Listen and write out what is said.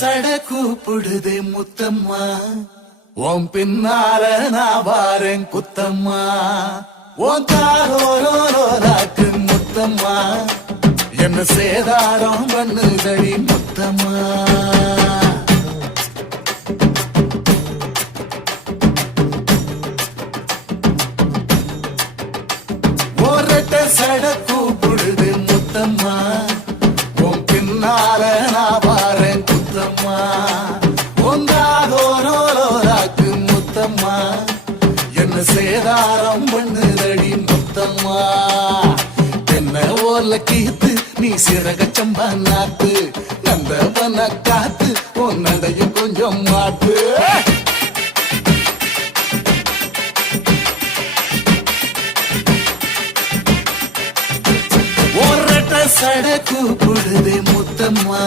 சட கூப்பிடுதே முத்தம்மா. உன் பின்னால நான் வாரேன் குத்தம்மா. உன் தாரோராக்கு முத்தம்மா. என்ன சேதாரம் பண்ணுதடி முத்தம்மா. ஒரட்ட சட என்ன சேதாரம் பண்ணுதடி முத்தம்மா. என்ன ஓல கீத்து நீ சிறக சம்பா நாத்து. நந்தவன காத்து உன் நடைய கொஞ்சம் மாத்து சடக்கு சட கூப்பிடுதே முத்தம்மா.